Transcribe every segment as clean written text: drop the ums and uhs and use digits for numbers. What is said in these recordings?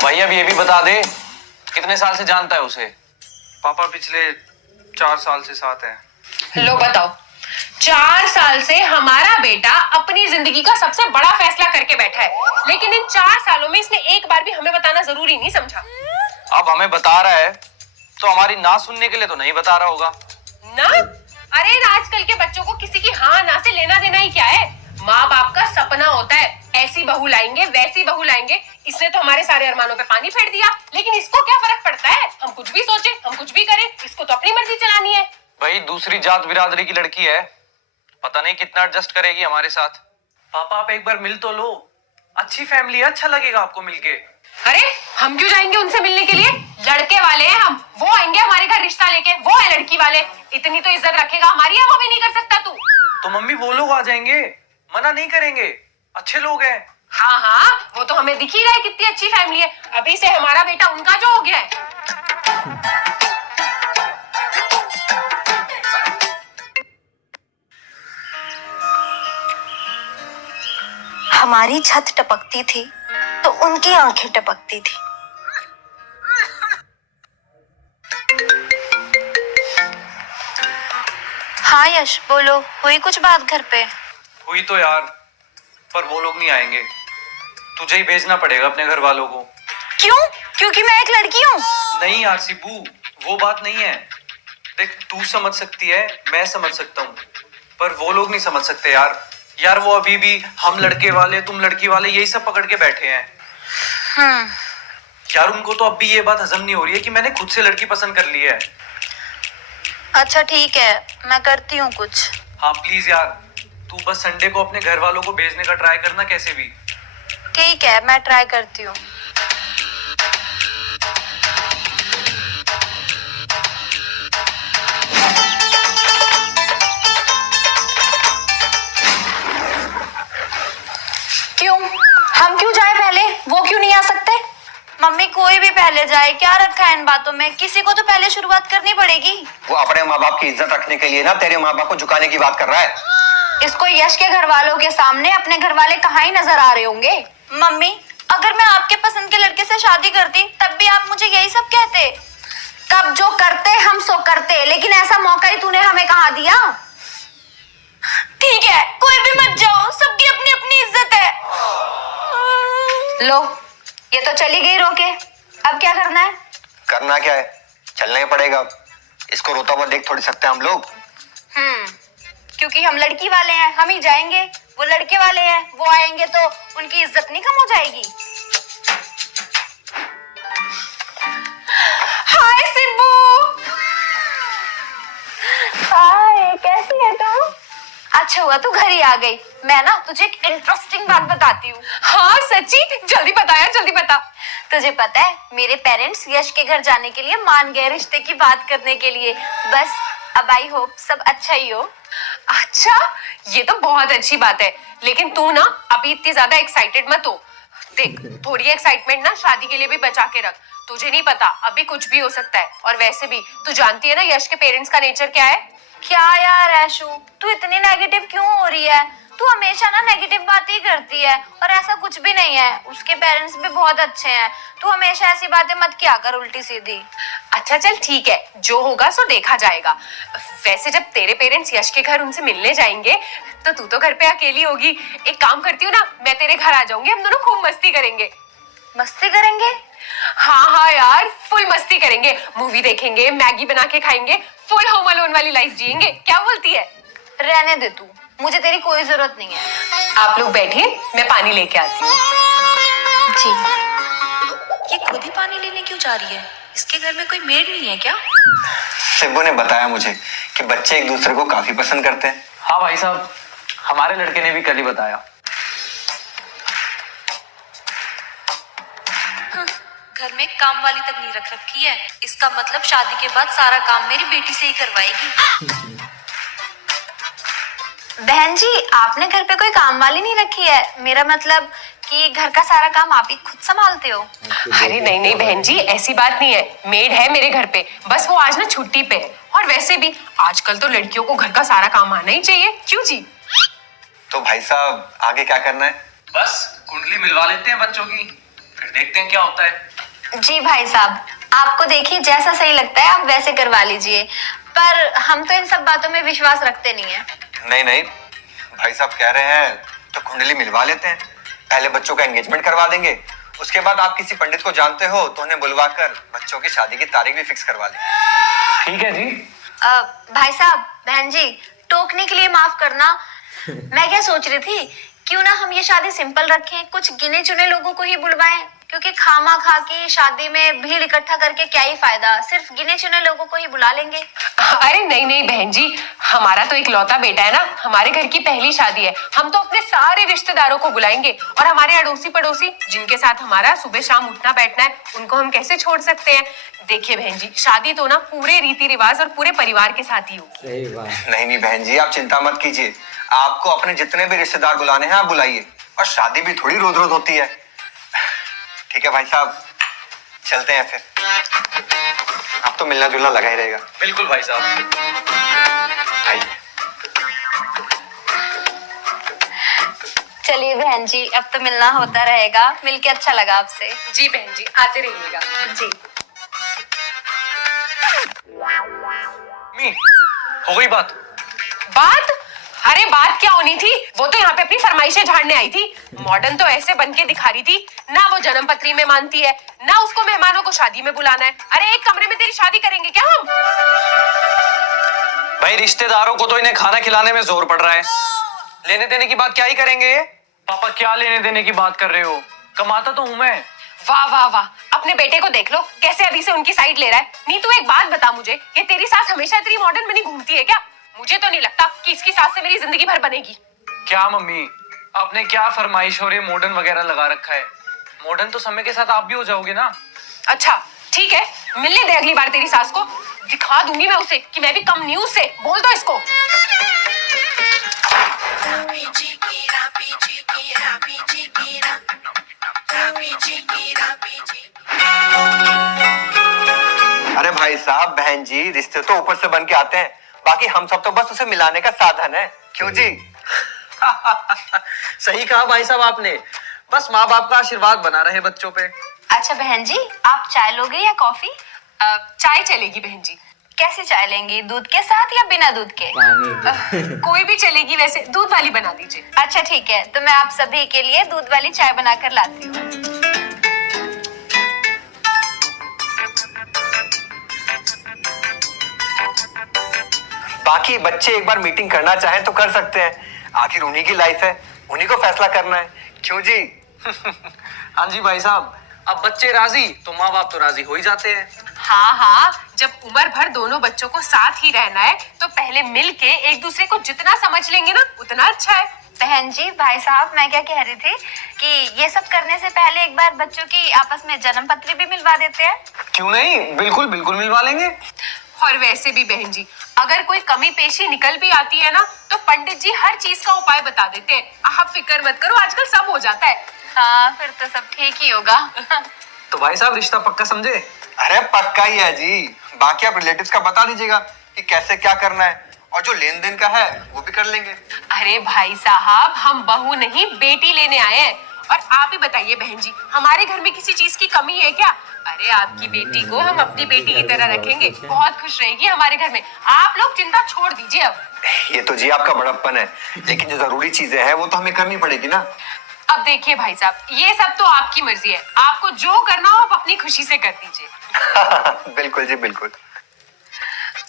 तो भाई अब ये भी बता दे, कितने साल से जानता है उसे? पापा पिछले 4 साल से साथ हैं। लो बताओ, 4 साल से हमारा बेटा अपनी जिंदगी का सबसे बड़ा फैसला करके बैठा है, लेकिन इन 4 सालों में इसने एक बार भी हमें बताना जरूरी नहीं समझा। अब हमें बता रहा है तो हमारी ना सुनने के लिए तो नहीं बता रहा होगा ना? अरे आजकल के बच्चों को किसी की हाँ ना से लेना देना ही क्या है। माँ बाप का सपना होता है ऐसी बहू लाएंगे वैसी बहू लाएंगे। इसने तो हमारे सारे अरमानों पे पानी फेर दिया, लेकिन इसको क्या फर्क पड़ता है? हम कुछ भी सोचे, हम कुछ भी करें, इसको तो अपनी मर्जी चलानी है। भाई दूसरी जात बिरादरी की लड़की है, पता नहीं कितना एडजस्ट करेगी हमारे साथ। पापा आप एक बार मिल तो लो, अच्छी फैमिली है, अच्छा लगेगा आपको मिलके। अरे हम क्यों जाएंगे उनसे मिलने के लिए? लड़के वाले हैं हम, वो आएंगे हमारे घर रिश्ता लेके, वो है लड़की वाले। इतनी तो इज्जत रखेगा हमारी है, वो भी नहीं कर सकता तू। तो मम्मी वो लोग आ जाएंगे, मना नहीं करेंगे, अच्छे लोग हैं। हाँ हाँ, वो तो हमें दिख ही रहा है कितनी अच्छी फैमिली है। अभी से हमारा बेटा उनका जो हो गया है। हमारी छत टपकती थी तो उनकी आंखें टपकती थी। हाँ यश बोलो, हुई कुछ बात घर पे? हुई तो यार, पर वो लोग नहीं आएंगे, तुझे ही भेजना पड़ेगा अपने घर वालों को। क्यों? क्योंकि मैं एक लड़की हूँ? नहीं यार शिबू, वो बात नहीं है। देख तू समझ सकती है, मैं समझ सकता हूँ, पर वो लोग नहीं समझ सकते यार। यार वो अभी भी हम लड़के वाले तुम लड़की वाले यही सब पकड़ के बैठे हैं। यार उनको तो अब भी ये बात हजम नहीं हो रही है कि मैंने खुद से लड़की पसंद कर ली है। अच्छा ठीक है, मैं करती हूँ कुछ। हाँ प्लीज यार, तू बस संडे को अपने घर वालों को भेजने का ट्राई करना कैसे भी। ठीक है, मैं ट्राई करती हूँ। क्यों? हम क्यों जाए पहले? वो क्यों नहीं आ सकते? मम्मी कोई भी पहले जाए, क्या रखा है इन बातों में? किसी को तो पहले शुरुआत करनी पड़ेगी। वो अपने माँ बाप की इज्जत रखने के लिए ना तेरे माँ बाप को झुकाने की बात कर रहा है। इसको यश के घर वालों के सामने अपने घर वाले कहाँ ही नजर आ रहे होंगे। मम्मी अगर मैं आपके पसंद के लड़के से शादी करती तब भी आप मुझे यही सब कहते। कब जो करते हम सो करते, लेकिन ऐसा मौका ही तूने हमें कहाँ दिया? ठीक है, कोई भी मत जाओ, सबकी अपनी अपनी इज्जत है। लो ये तो चली गई रोके, अब क्या करना है? करना क्या है, चलना ही पड़ेगा। इसको रोता हुआ देख थोड़ी सकते हैं हम लोग। क्योंकि हम लड़की वाले हैं हम ही जाएंगे, वो लड़के वाले हैं वो आएंगे तो उनकी इज्जत नहीं कम हो जाएगी। हाय सिब्बू। हाय, कैसी है तू? अच्छा हुआ तू घर ही आ गई। मैं ना तुझे एक इंटरेस्टिंग बात बताती हूँ। हाँ सच्ची? जल्दी बता यार, जल्दी बता। तुझे पता है मेरे पेरेंट्स यश के घर जाने के लिए मान गए रिश्ते की बात करने के लिए। बस अब आई होप सब अच्छा ही हो। अच्छा, ये तो बहुत अच्छी बात है, लेकिन तू ना अभी इतनी ज्यादा एक्साइटेड मत हो। देख थोड़ी एक्साइटमेंट ना शादी के लिए भी बचा के रख। तुझे नहीं पता अभी कुछ भी हो सकता है, और वैसे भी तू जानती है ना यश के पेरेंट्स का नेचर क्या है। क्या यार ऐशु, तू इतनी नेगेटिव क्यों हो रही है? तू हमेशा ना नेगेटिव बात ही करती है, और ऐसा कुछ भी नहीं है। उसके पेरेंट्स भी बहुत अच्छे हैं। तू हमेशा ऐसी बातें मत किया कर उल्टी सीधी। अच्छा चल ठीक है, जो होगा सो देखा जाएगा। वैसे जब तेरे पेरेंट्स यश के घर उनसे मिलने जाएंगे तो तू तो घर पे अकेली होगी। एक काम करती हूँ ना, मैं तेरे घर आ जाऊंगी, हम दोनों खूब मस्ती करेंगे। मस्ती करेंगे? हाँ हाँ यार, फुल मस्ती करेंगे, मूवी देखेंगे, मैगी बना के खाएंगे, फुल होम अलोन वाली लाइफ जिएंगे। क्या बोलती है? रहने दे तू, मुझे तेरी कोई जरूरत नहीं है। आप लोग बैठिए, मैं पानी लेके आती हूँ। जी। ये खुद ही पानी लेने क्यों जा रही है? इसके घर में कोई मेड नहीं है क्या? शिबू ने बताया मुझे कि बच्चे एक दूसरे को काफी पसंद करते हैं। हाँ भाई साहब, हमारे लड़के ने भी कल ही बताया। घर में काम वाली तक नहीं रख रखी है, इसका मतलब शादी के बाद सारा काम मेरी बेटी से ही करवाएगी। बहन जी आपने घर पे कोई काम वाली नहीं रखी है? मेरा मतलब कि घर का सारा काम आप ही खुद संभालते हो? अरे नहीं नहीं बहन जी, ऐसी बात नहीं है। मेड है मेरे घर पे, बस वो आज ना छुट्टी पे है। और वैसे भी आजकल तो लड़कियों को घर का सारा काम आना ही चाहिए, क्यों जी? तो भाई साहब आगे क्या करना है? बस कुंडली मिलवा लेते हैं बच्चों की, फिर देखते हैं क्या होता है। जी भाई साहब, आपको देखिए जैसा सही लगता है आप वैसे करवा लीजिए, पर हम तो इन सब बातों में विश्वास रखते नहीं है। नहीं नहीं, भाई साहब कह रहे हैं तो कुंडली मिलवा लेते हैं। पहले बच्चों का एंगेजमेंट करवा देंगे, उसके बाद आप किसी पंडित को जानते हो तो उन्हें बुलवाकर बच्चों की शादी की तारीख भी फिक्स करवा लेंगे। ठीक है जी। भाई साहब, बहन जी, टोकने के लिए माफ करना। मैं क्या सोच रही थी, क्यों ना हम ये शादी सिंपल रखें, कुछ गिने चुने लोगों को ही बुलवाएं, क्योंकि खामा खा की शादी में भीड़ इकट्ठा करके क्या ही फायदा, सिर्फ गिने चुने लोगों को ही बुला लेंगे। अरे नहीं नहीं बहन जी, हमारा तो इकलौता बेटा है ना, हमारे घर की पहली शादी है, हम तो अपने सारे रिश्तेदारों को बुलाएंगे, और हमारे अड़ोसी पड़ोसी जिनके साथ हमारा सुबह शाम उठना बैठना है, उनको हम कैसे छोड़ सकते हैं। देखिए बहन जी, शादी तो ना पूरे रीति रिवाज और पूरे परिवार के साथ ही होगी। सही बात। नहीं नहीं बहन जी, आप चिंता मत कीजिए। आपको अपने जितने भी रिश्तेदार बुलाने हैं आप बुलाइए, और शादी भी थोड़ी रोज रोज होती है। ठीक है भाई साहब, चलते हैं फिर। अब तो मिलना जुलना लगा ही रहेगा। बिल्कुल भाई साहब। आइए। चलिए बहन जी, अब तो मिलना होता रहेगा, मिलके अच्छा लगा आपसे। जी बहन जी, आते रहिएगा। जी। मम्मी, हो गई बात? बात? अरे बात क्या होनी थी, वो तो यहाँ पे अपनी फरमाइशें झाड़ने आई थी। मॉडर्न तो ऐसे बन के दिखा रही थी, ना वो जन्म पत्री में मानती है, ना उसको मेहमानों को शादी में बुलाना है। अरे एक कमरे में तेरी शादी करेंगे क्या हम? भाई रिश्तेदारों को तो इन्हें खाना खिलाने में जोर पड़ रहा है, लेने देने की बात क्या ही करेंगे ये? पापा क्या लेने देने की बात कर रहे हो, कमाता तो हूँ मैं। वाह वाह वाह, अपने बेटे को देख लो कैसे अभी से उनकी साइड ले रहा है। नीतू एक बात बता मुझे, ये तेरी सास हमेशा इतनी मॉडर्न बनी घूमती है क्या? मुझे तो नहीं लगता कि इसकी सास से मेरी जिंदगी भर बनेगी। क्या मम्मी, आपने क्या फरमाइश और ये मॉडर्न वगैरह लगा रखा है? मॉडर्न तो समय के साथ आप भी हो जाओगे ना। अच्छा ठीक है, मिलने दे अगली बार तेरी सास को, दिखा दूंगी मैं उसे कि मैं भी कम न्यूज से। बोल दो इसको। अरे भाई साहब, बहन जी, रिश्ते तो ऊपर से बन के आते हैं, बाकी हम सब तो बस उसे मिलाने का साधन है। क्यों जी? सही कहा भाई साहब आपने, बस माँ बाप का आशीर्वाद बना रहे बच्चों पे। अच्छा बहन जी, आप चाय लोगे या कॉफी? चाय चलेगी बहन जी। कैसी चाय लेंगी, दूध के साथ या बिना दूध के? पानी कोई भी चलेगी, वैसे दूध वाली बना दीजिए। अच्छा ठीक है, तो मैं आप सभी के लिए दूध वाली चाय बनाकर लाती हूँ। बाकी बच्चे एक बार मीटिंग करना चाहें तो कर सकते हैं, आखिर उन्हीं की लाइफ है, उन्हीं को फैसला करना है। क्यों जी? हाँ जी भाई साहब, अब बच्चे राजी तो माँ बाप तो राजी हो ही जाते हैं। हाँ हाँ, जब उम्र भर दोनों बच्चों को साथ ही रहना है तो पहले मिल के एक दूसरे को जितना समझ लेंगे ना उतना अच्छा है। बहन जी, भाई साहब, मैं क्या कह रही थी कि ये सब करने से पहले एक बार बच्चों की आपस में जन्म पत्री भी मिलवा देते हैं। क्यों नहीं, बिल्कुल बिल्कुल मिलवा लेंगे। और वैसे भी बहन जी, अगर कोई कमी पेशी निकल भी आती है ना तो पंडित जी हर चीज का उपाय बता देते हैं। आप फिक्र मत करो, आजकल सब हो जाता है। हाँ, फिर तो सब ठीक ही होगा। तो भाई साहब रिश्ता पक्का समझे? अरे पक्का ही है जी। बाकी आप रिलेटिव्स का बता दीजिएगा कि कैसे क्या करना है, और जो लेन देन का है वो भी कर लेंगे। अरे भाई साहब, हम बहू नहीं बेटी लेने आए हैं। और आप ही बताइए बहन जी, हमारे घर में किसी चीज की कमी है क्या? अरे आपकी बेटी को हम अपनी बेटी की तरह रखेंगे, बहुत खुश रहेगी हमारे घर में। आप लोग चिंता छोड़ दीजिए अब। ये तो जी आपका बड़प्पन है, लेकिन जो जरूरी चीजें हैं वो तो हमें करनी पड़ेगी ना। अब देखिए भाई साहब, ये सब तो आपकी मर्जी है, आपको जो करना हो आप अपनी खुशी से कर दीजिए। बिल्कुल जी बिल्कुल।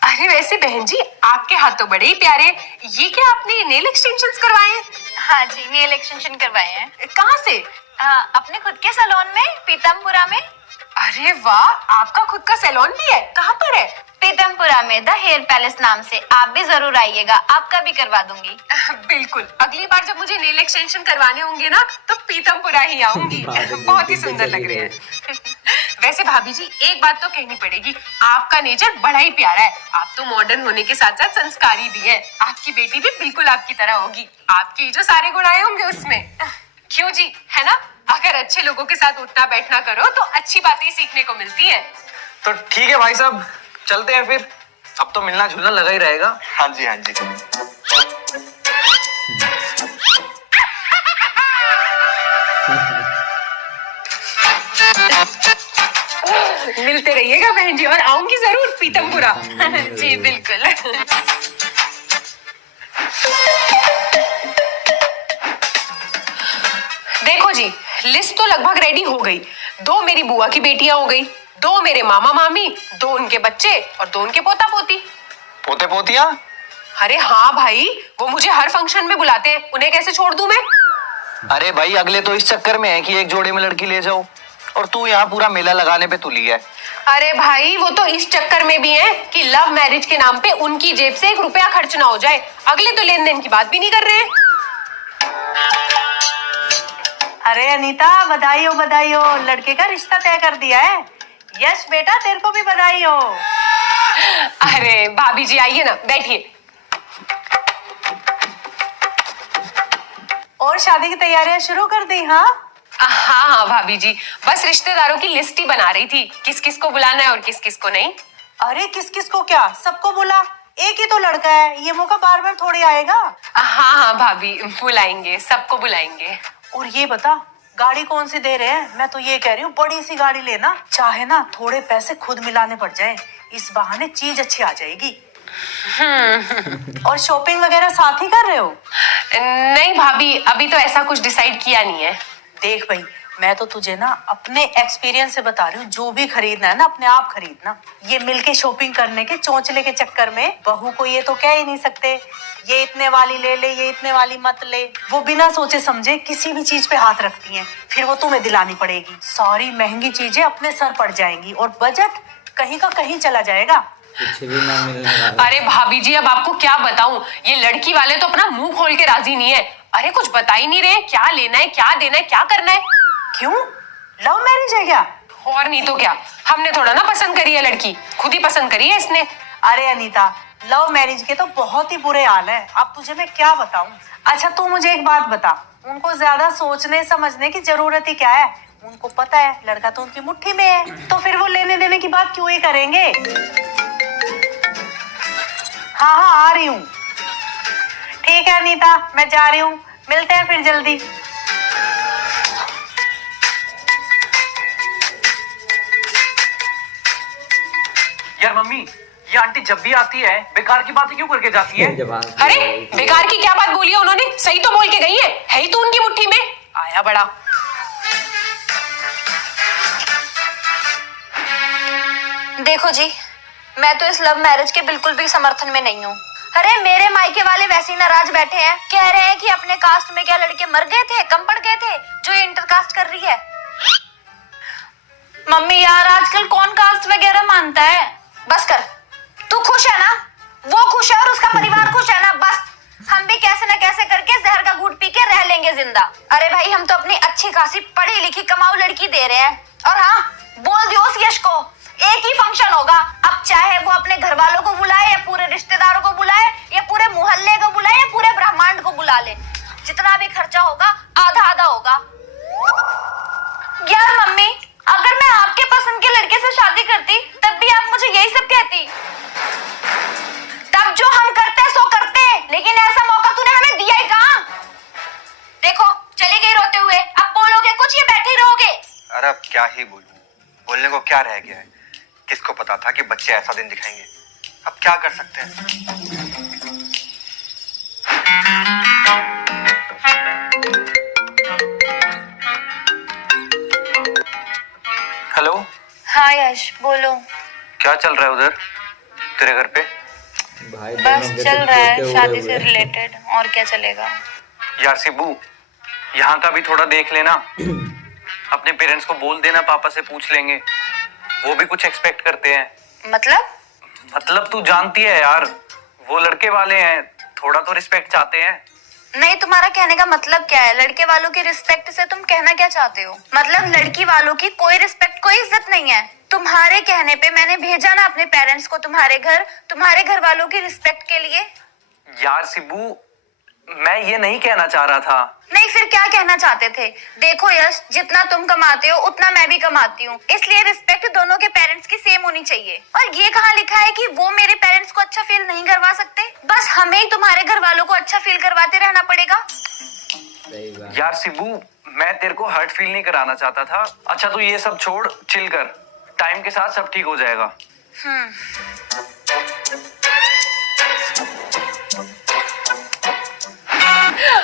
अरे वैसे बहन जी, आपके हाथ तो बड़े ही प्यारे। ये क्या आपने नेल एक्सटेंशंस करवाए हैं? हाँ जी, नेल एक्सटेंशन करवाए हैं। कहाँ से? अपने खुद के सैलून में, पीतमपुरा में। अरे वाह, आपका खुद का सैलून भी है? कहाँ पर है? पीतमपुरा में द हेयर पैलेस नाम से। आप भी जरूर आइएगा, आपका भी करवा दूंगी। बिल्कुल, अगली बार जब मुझे नेल एक्सटेंशन करवाने होंगे ना तो पीतमपुरा ही आऊंगी। बहुत ही सुंदर लग रहे हैं। वैसे भाभी जी, एक बात तो कहनी पड़ेगी, आपका नेचर बड़ा ही प्यारा है। आप तो मॉडर्न होने के साथ साथ संस्कारी भी है। आपकी बेटी भी बिल्कुल आपकी तरह होगी, आपके जो सारे गुण आए होंगे उसमें। क्यों जी, है ना? अगर अच्छे लोगों के साथ उठना बैठना करो तो अच्छी बातें सीखने को मिलती है। तो ठीक है भाई साहब, चलते हैं फिर। अब तो मिलना जुलना लगा ही रहेगा। हाँ जी हाँ जी। मिलते रहिएगा बहन जी, और आऊंगी जरूर पीतमपुरा। जी बिल्कुल। देखो जी, लिस्ट तो लगभग रेडी हो गई। 2 मेरी बुआ की बेटियां हो गई, 2 मेरे मामा मामी, 2 उनके बच्चे और 2 उनके पोता पोती। पोते पोतिया? अरे हाँ भाई, वो मुझे हर फंक्शन में बुलाते हैं, उन्हें कैसे छोड़ दूं मैं? अरे भाई, अगले तो इस चक्कर में है कि एक जोड़े में लड़की ले जाओ, और तू यहाँ पूरा मेला लगाने पे तुली है। अरे भाई, वो तो इस चक्कर में भी है कि लव मैरिज के नाम पे उनकी जेब से 1 रुपया खर्च ना हो जाए। अगले तो लेन देन की बात भी नहीं कर रहे हैं। अरे अनीता, बधाई हो, लड़के का रिश्ता तय कर दिया है। यश बेटा, तेरे को भी बधाई हो। अरे भाभी जी आइए ना, बैठिए। और शादी की तैयारियां शुरू कर दी? हाँ हाँ भाभी जी, बस रिश्तेदारों की लिस्ट ही बना रही थी, किस किस को बुलाना है और किस किस को नहीं। अरे किस किस को क्या, सबको बुला। एक ही तो लड़का है, ये मौका बार बार थोड़ी आएगा। हाँ भाभी, बुलाएंगे, सबको बुलाएंगे। और ये बता, गाड़ी कौन सी दे रहे हैं? मैं तो ये कह रही हूँ बड़ी सी गाड़ी लेना, चाहे ना थोड़े पैसे खुद मिलाने पड़ जाए, इस बहाने चीज अच्छी आ जाएगी। और शॉपिंग वगैरह साथ ही कर रहे हो? नहीं भाभी, अभी तो ऐसा कुछ डिसाइड किया नहीं है। देख भाई, मैं तो तुझे ना अपने एक्सपीरियंस से बता रही हूँ, जो भी खरीदना है ना अपने आप खरीदना। ये मिलके शॉपिंग करने के चौंचले के चक्कर में बहू को ये तो कह ही नहीं सकते ये इतने वाली ले ले, ये इतने वाली मत ले। वो बिना सोचे समझे किसी भी चीज पे हाथ रखती हैं, फिर वो तुम्हें दिलानी पड़ेगी। सारी महंगी चीजें अपने सर पड़ जाएंगी और बजट कहीं का कहीं चला जाएगा। कुछ भी ना मिलने वाला। अरे भाभी जी, अब आपको क्या बताऊं, ये लड़की वाले तो अपना मुंह खोल के राजी नहीं है। अरे कुछ बता ही नहीं रहे, क्या लेना है, क्या देना है, क्या करना है। क्यों, लव मैरिज है क्या? और नहीं तो क्या, हमने थोड़ा ना पसंद करी है लड़की, खुद ही पसंद करी है इसने। अरे अनीता, लव मैरिज के तो बहुत ही बुरे हाल है, अब तुझे मैं क्या बताऊं। अच्छा तू मुझे एक बात बता, उनको ज्यादा सोचने समझने की जरूरत ही क्या है? उनको पता है लड़का तो उनकी मुट्ठी में है, तो फिर वो लेने देने की बात क्यों ही करेंगे। हाँ हाँ, आ रही हूँ। ठीक है अनीता, मैं जा रही हूँ, मिलते हैं फिर जल्दी। यार मम्मी, ये आंटी जब भी आती है बेकार की बातें क्यों करके जाती है? अरे बेकार की क्या बात बोली है उन्होंने, सही तो बोल के गई है ही तो उनकी मुट्ठी में। आया बड़ा। देखो जी, मैं तो इस लव मैरिज के बिल्कुल भी समर्थन में नहीं हूँ। अरे मेरे मायके वाले वैसे ही नाराज बैठे हैं, कह रहे हैं कि अपने कास्ट में क्या लड़के मर गए थे, कम पड़ गए थे, जो ये इंटरकास्ट कर रही है। मम्मी यार, आजकल कौन कास्ट वगैरह मानता है? बस कर, तू खुश है ना, वो खुश है और उसका परिवार खुश है ना, बस हम भी कैसे न कैसे करके जहर का घूंट पी के रह लेंगे जिंदा। अरे भाई, हम तो अपनी अच्छी खासी पढ़ी लिखी कमाऊ लड़की दे रहे हैं। और हाँ, बोल दियो उस यश को, एक ही फंक्शन होगा, अब चाहे वो अपने घर वालों को बुलाए या पूरे रिश्तेदारों को बुलाए या पूरे मोहल्ले को बुलाए या पूरे ब्रह्मांड को बुला ले, जितना भी खर्चा होगा आधा आधा होगा। यार मम्मी, अगर मैं आपके पसंद के लड़के से शादी करती तब भी आप मुझे यही सब कहती। तब जो हम करते सो करते, लेकिन ऐसा मौका तूने हमें दिया ही कहाँ। देखो चली गई रोते हुए, अब बोलोगे कुछ या बैठे ही रहोगे? अरे अब क्या ही बोलूं, बोलने को क्या रह गया है। किसको पता था कि बच्चे ऐसा दिन दिखाएंगे, अब क्या कर सकते हैं। हेलो। हाँ यश, बोलो। क्या चल रहा है उधर तेरे घर पे? भाई बस चल रहा है शादी से रिलेटेड, और क्या चलेगा। यार शिबू, यहाँ का भी थोड़ा देख लेना। अपने पेरेंट्स को बोल देना, पापा से पूछ लेंगे, वो भी कुछ एक्सपेक्ट करते हैं। मतलब तू जानती है यार, वो लड़के वाले हैं, थोड़ा तो रिस्पेक्ट चाहते हैं। नहीं, तुम्हारा कहने का मतलब क्या है? लड़के वालों की रिस्पेक्ट से तुम कहना क्या चाहते हो? मतलब लड़की वालों की कोई रिस्पेक्ट, कोई इज्जत नहीं है। तुम्हारे कहने पे मैंने भेजा ना अपने पेरेंट्स को तुम्हारे घर वालों की रिस्पेक्ट के लिए। यार शिबू, मैं ये नहीं कहना चाह रहा था। नहीं, फिर क्या कहना चाहते थे? देखो यश, जितना तुम कमाते हो उतना मैं भी कमाती हूँ, इसलिए रिस्पेक्ट दोनों के पेरेंट्स की सेम होनी चाहिए। और ये कहाँ लिखा है कि वो मेरे पेरेंट्स को अच्छा फील नहीं करवा सकते? बस हमें ही तुम्हारे घर वालों को अच्छा फील करवाते रहना पड़ेगा। यार शिबू, मैं तेरे को हर्ट फील नहीं कराना चाहता था। अच्छा तू ये सब छोड़, चिल कर, टाइम के साथ सब ठीक हो जाएगा।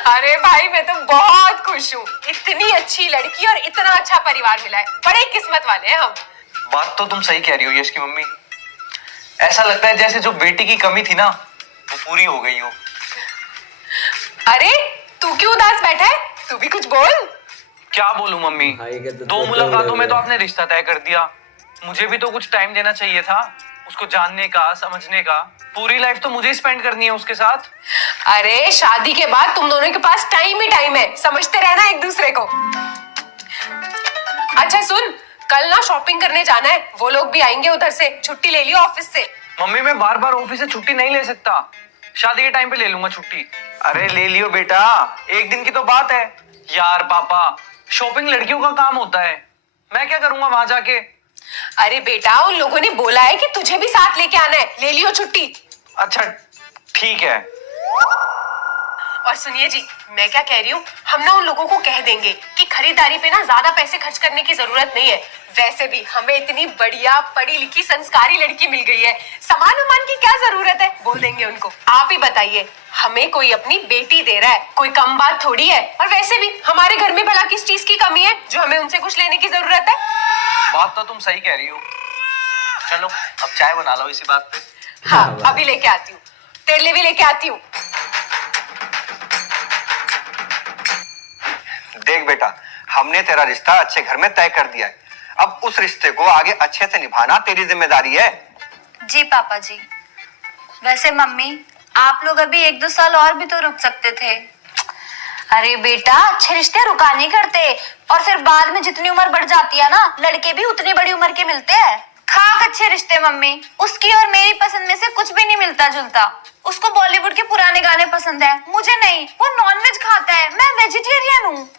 अरे भाई मैं तो बहुत खुश हूँ, इतनी अच्छी लड़की और इतना अच्छा परिवार मिला है, बड़े किस्मत वाले हैं हम। बात तो तुम सही कह रही हो यश की मम्मी। ऐसा लगता है जैसे जो बेटी की कमी थी ना वो पूरी हो गई हो। अरे तू क्यों उदास बैठा है, तू भी कुछ बोल। क्या बोलूं मम्मी, भाई का तो 2 मुलाकातों में तो आपने रिश्ता तय कर दिया। मुझे भी तो कुछ टाइम देना चाहिए था, उसको जानने का, समझने का। पूरी लाइफ तो मुझे स्पेंड करनी है उसके साथ। अरे शादी के बाद तुम दोनों के पास टाइम ही टाइम है, समझते रहना एक दूसरे को। अच्छा सुन, कल ना शॉपिंग करने जाना है, वो लोग भी आएंगे उधर से, छुट्टी ले लियो ऑफिस से। मम्मी मैं बार बार ऑफिस से छुट्टी नहीं ले सकता, शादी के टाइम पे ले लूंगा छुट्टी। अरे ले लियो बेटा, एक दिन की तो बात है। यार पापा, शॉपिंग लड़कियों का काम होता है, मैं क्या करूंगा वहां जाके। अरे बेटा उन लोगों ने बोला है कि तुझे भी साथ लेके आना है, ले लियो छुट्टी। अच्छा ठीक है। और सुनिए जी, मैं क्या कह रही हूँ, हम ना उन लोगों को कह देंगे कि खरीदारी पे ना ज्यादा पैसे खर्च करने की जरूरत नहीं है। वैसे भी हमें इतनी बढ़िया पढ़ी लिखी संस्कारी लड़की मिल गई है, सामान वामान की क्या जरूरत है, बोल देंगे उनको। आप ही बताइए, हमें कोई अपनी बेटी दे रहा है, कोई कम बात थोड़ी है। और वैसे भी हमारे घर में भला किस चीज की कमी है जो हमें उनसे कुछ लेने की जरूरत है। बात तो तुम सही कह रही हो। चलो अब चाय बना लो इसी बात पे। हाँ अभी लेके आती हूँ, तेरे लिए भी लेके आती हूँ। देख बेटा, हमने तेरा रिश्ता अच्छे घर में तय कर दिया है। अब उस रिश्ते को आगे अच्छे से निभाना तेरी जिम्मेदारी है। जी पापा जी। वैसे मम्मी, आप लोग अभी 1-2 साल और भी तो रुक सकते थे। अरे बेटा, अच्छे रिश्ते रुका नहीं करते, और फिर बाद में जितनी उम्र बढ़ जाती है ना, लड़के भी उतनी बड़ी उम्र के मिलते हैं। खाक अच्छे रिश्ते मम्मी, उसकी और मेरी पसंद में से कुछ भी नहीं मिलता जुलता। उसको बॉलीवुड के पुराने गाने पसंद है, मुझे नहीं। वो नॉनवेज खाता है, मैं वेजिटेरियन हूँ।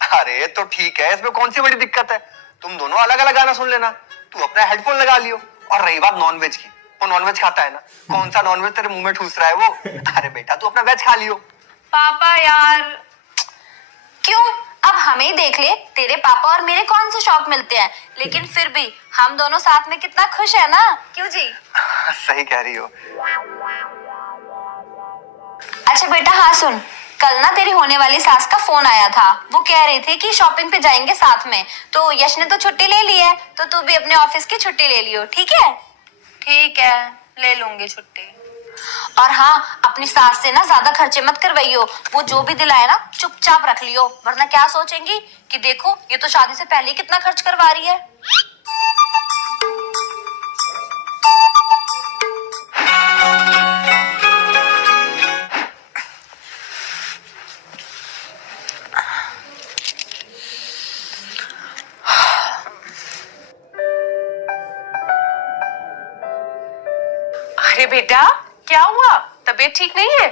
अरे तो ठीक है, इसमें कौन सी बड़ी दिक्कत है। तुम दोनों अलग अलग गाना सुन लेना, तू अपना हेडफोन लगा लियो। और रही बात नॉनवेज की, वो नॉनवेज खाता है ना, कौन सा नॉनवेज तेरे मुंह में ठूस रहा है वो। अरे बेटा तू अपना वेज खा लियो। पापा यार, क्यों? अब हमें ही देख ले, तेरे पापा और मेरे कौन से शौक मिलते हैं, लेकिन फिर भी हम दोनों साथ में कितना खुश है ना, क्यों जी? सही कह रही हो। अच्छा बेटा हाँ सुन, कल ना तेरी होने वाली सास का फोन आया था। वो कह रही थी कि शॉपिंग पे जाएंगे साथ में। तो यश ने तो छुट्टी ले ली है, तो तू भी अपने ऑफिस की छुट्टी ले लियो, ठीक है? ठीक है, ले लूंगी छुट्टी। और हाँ, अपनी सास से ना ज्यादा खर्चे मत करवाइयो। वो जो भी दिलाए ना चुपचाप रख लियो, वरना क्या सोचेंगी कि देखो ये तो शादी से पहले ही कितना खर्च करवा रही है। अरे बेटा क्या हुआ, तबीयत ठीक नहीं है?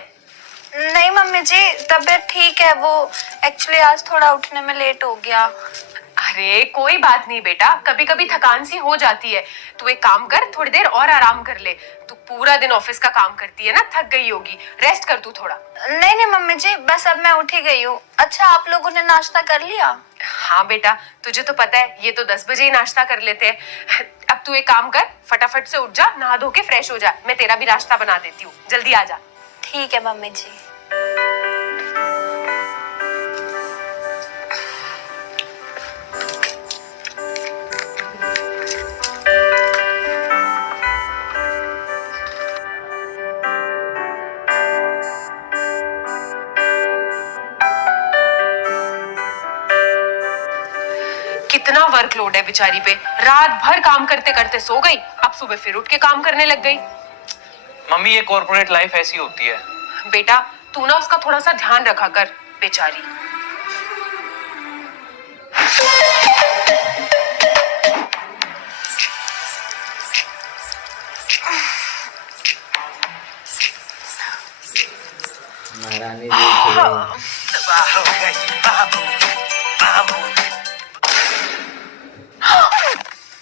नहीं मम्मी जी, तबीयत ठीक है। वो एक्चुअली आज थोड़ा उठने में लेट हो गया। अरे कोई बात नहीं बेटा, कभी कभी थकान सी हो जाती है। तू एक काम कर, थोड़ी देर और आराम कर ले। तू पूरा दिन ऑफिस का काम करती है ना, थक गई होगी, रेस्ट कर तू थोड़ा। नहीं नहीं मम्मी जी, बस अब मैं उठ ही गई हूँ। अच्छा आप लोगों ने नाश्ता कर लिया? हाँ बेटा, तुझे तो पता है ये तो 10 बजे ही नाश्ता कर लेते हैं। अब तू एक काम कर, फटाफट से उठ जा, नहा धो के फ्रेश हो जा, मैं तेरा भी नाश्ता बना देती हूँ, जल्दी आ जा। ठीक है मम्मी जी। कितना वर्कलोड है बेचारी पे, रात भर काम करते करते सो गई, अब सुबह फिर उठ के काम करने लग गई। मम्मी ये कॉर्पोरेट लाइफ ऐसी होती है। बेटा तू ना उसका थोड़ा सा ध्यान रखा कर, बेचारी। महारानी जी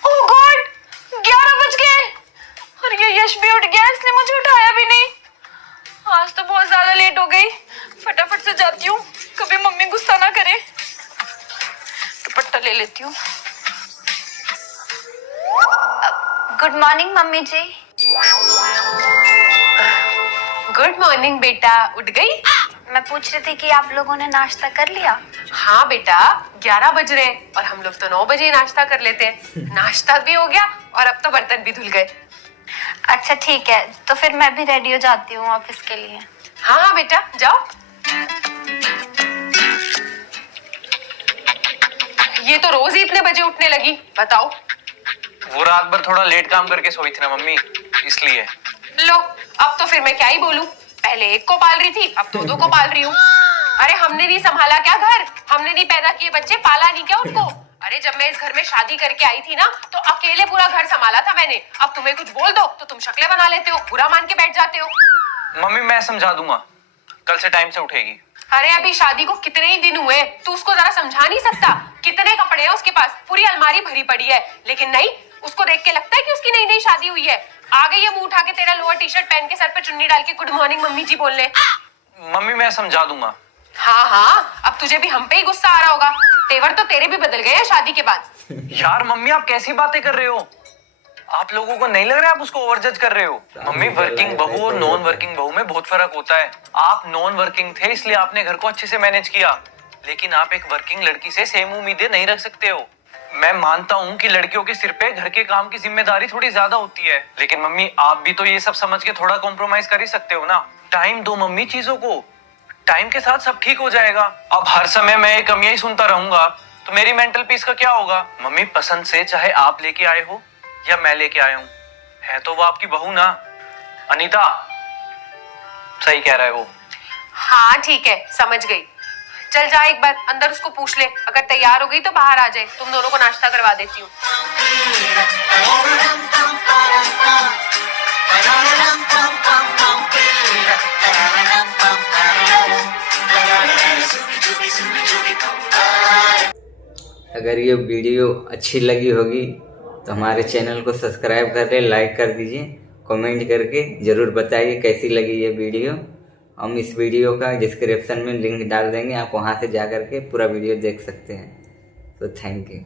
ओह गॉड, 11 बज गए और ये यश भी उठ गया, इसने मुझे उठाया भी नहीं। आज तो बहुत ज्यादा लेट हो गई, फटाफट से जाती हूँ, कभी मम्मी गुस्सा ना करे। दुपट्टा ले लेती हूँ। गुड मॉर्निंग मम्मी जी। गुड मॉर्निंग बेटा, उठ गई? मैं पूछ रही थी कि आप लोगों ने नाश्ता कर लिया? हाँ बेटा, 11 बज रहे हैं और हम लोग तो 9 बजे नाश्ता कर लेते हैं। नाश्ता भी हो गया और अब तो बर्तन भी धुल गए। अच्छा ठीक है, तो फिर मैं भी रेडी हो जाती हूँ ऑफिस के लिए। हाँ हाँ बेटा, जाओ। ये तो रोज ही इतने बजे उठने लगी, बताओ। वो रात भर थोड़ा लेट काम करके सोई थी ना मम्मी, इसलिए। लो, अब तो फिर मैं क्या ही बोलूं। पहले एक को पाल रही थी, अब दो को पाल रही हूँ। अरे हमने नहीं संभाला क्या घर? हमने नहीं पैदा किए बच्चे, पाला नहीं क्या उनको? अरे जब मैं इस घर में शादी करके आई थी ना, तो अकेले पूरा घर संभाला था मैंने। अब तुम्हें कुछ बोल दो तो तुम शक्लें बना लेते हो, बुरा मान के बैठ जाते हो। मम्मी मैं समझा दूंगा, कल से टाइम से उठेगी। अरे अभी शादी को कितने ही दिन हुए, तू उसको जरा समझा नहीं सकता? कितने कपड़े हैं उसके पास, पूरी अलमारी भरी पड़ी है, लेकिन नहीं, उसको देख के लगता है कि उसकी नई नई शादी हुई है। आ गई है मुंह उठा के तेरा लोअर टी शर्ट पहन के, सर पे चुन्नी डाल के गुड मॉर्निंग मम्मी जी बोलने। मम्मी मैं समझा दूंगा। हाँ हाँ, अब तुझे भी हम पे ही गुस्सा आ रहा होगा। तेवर तो तेरे भी बदल गए हैं शादी के बाद। यार मम्मी आप कैसी बातें कर रहे हो? आप लोगों को नहीं लग रहा है आप उसको ओवर जज कर रहे हो? मम्मी वर्किंग बहू और नॉन वर्किंग बहू में बहुत फर्क होता है। आप नॉन वर्किंग थे इसलिए आपने घर को अच्छे से मैनेज किया, लेकिन आप एक वर्किंग लड़की से सेम उम्मीदें नहीं रख सकते हो। मैं मानता हूँ कि लड़कियों के सिर पे घर के काम की जिम्मेदारी थोड़ी ज्यादा होती है, लेकिन मम्मी आप भी तो ये सब समझ के थोड़ा कॉम्प्रोमाइज कर ही सकते हो ना। टाइम दो मम्मी चीजों को, टाइम के साथ सब ठीक हो जाएगा। अब हर समय मैं ये कमियां ही सुनता रहूंगा तो मेरी मेंटल पीस का क्या होगा? मम्मी पसंद से चाहे आप लेके आए हो या मैं लेके आया हूँ, है तो वो आपकी बहू ना। अनीता सही कह रहा है वो। हाँ ठीक है, समझ गई। चल जा एक बार अंदर उसको पूछ ले, अगर तैयार हो गई तो बाहर आ जाए, तुम दोनों को नाश्ता करवा देती हूँ। अगर ये वीडियो अच्छी लगी होगी तो हमारे चैनल को सब्सक्राइब कर ले, लाइक कर दीजिए, कमेंट करके ज़रूर बताइए कैसी लगी ये वीडियो। हम इस वीडियो का डिस्क्रिप्शन में लिंक डाल देंगे, आप वहाँ से जा कर के पूरा वीडियो देख सकते हैं। तो थैंक यू।